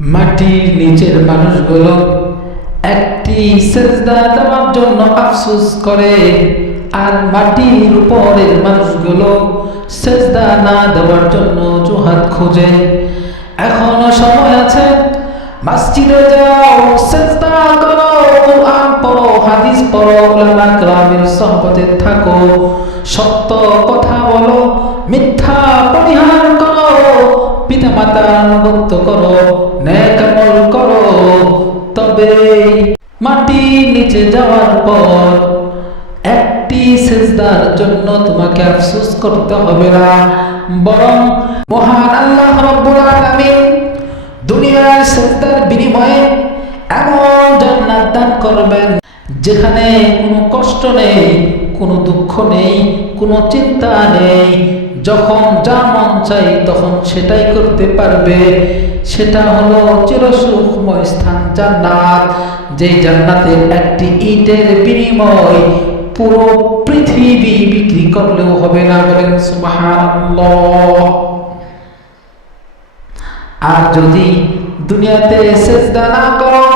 মাটির নিচের মানুষগুলো একটি সেজদা দেওয়ার জন্য আফসোস করে, আর মাটির উপরের মানুষগুলো সেজদা না দেওয়ার জন্য জোহাত খোঁজে। এখনও সময় আছে, মসজিদে যাও, সেজদা করো, কোরআন পড়ো, হাদিস পড়ো, উলামা কেরামের সহবতে থাকো। সত্য কথা বলো, মিথ্যা পরিহার করো, পিতামাতার আনুগত্য করো ন্যাক আমল করো, তবে মাটি নিচে যাওয়ার পর একটি সেজদার জন্য তোমাকে আফসোস করতে হবে না। বরং মহান আল্লাহ রব্বুল আলামিন দুনিয়ার সেজদার বিনিময়ে এমন জান্নাত দান করবেন যেখানে কোনো কষ্ট নেই, কোনো দুঃখ নেই, কোনো চিন্তা নেই, যখন যা মন চাই তখন সেটাই করতে পারবে। সেটা হলো চিরসুখময় স্থান জান্নাত যে জান্নাতের একটি ইটের বিনিময় পুরো পৃথিবী বিক্রি করলেও হবে না বলেন আর যদি দুনিয়াতে সেজদা না করো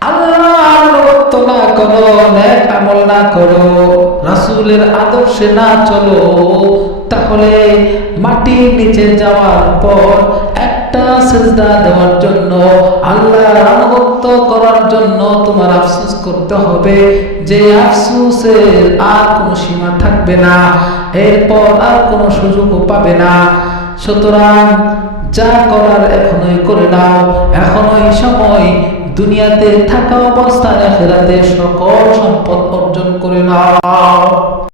আল্লাহর আনুগত্য না করো নেক আমল না করো, রাসূলের আদর্শে না চলো। তাহলে মাটির নিচে যাওয়ার পর একটা সেজদা দেওয়ার জন্য, আল্লাহর আনুগত্য করার জন্য তোমার আফসোস করতে হবে যে আফসোসের আর কোনো সীমা থাকবে না, এরপর আর কোনো সুযোগও পাবে না। সুতরাং যা করার এখনই করে নাও, এখনই সময় দুনিয়াতে থাকা অবস্থায় আখেরাতে সকল সম্পদ অর্জন করে নাও।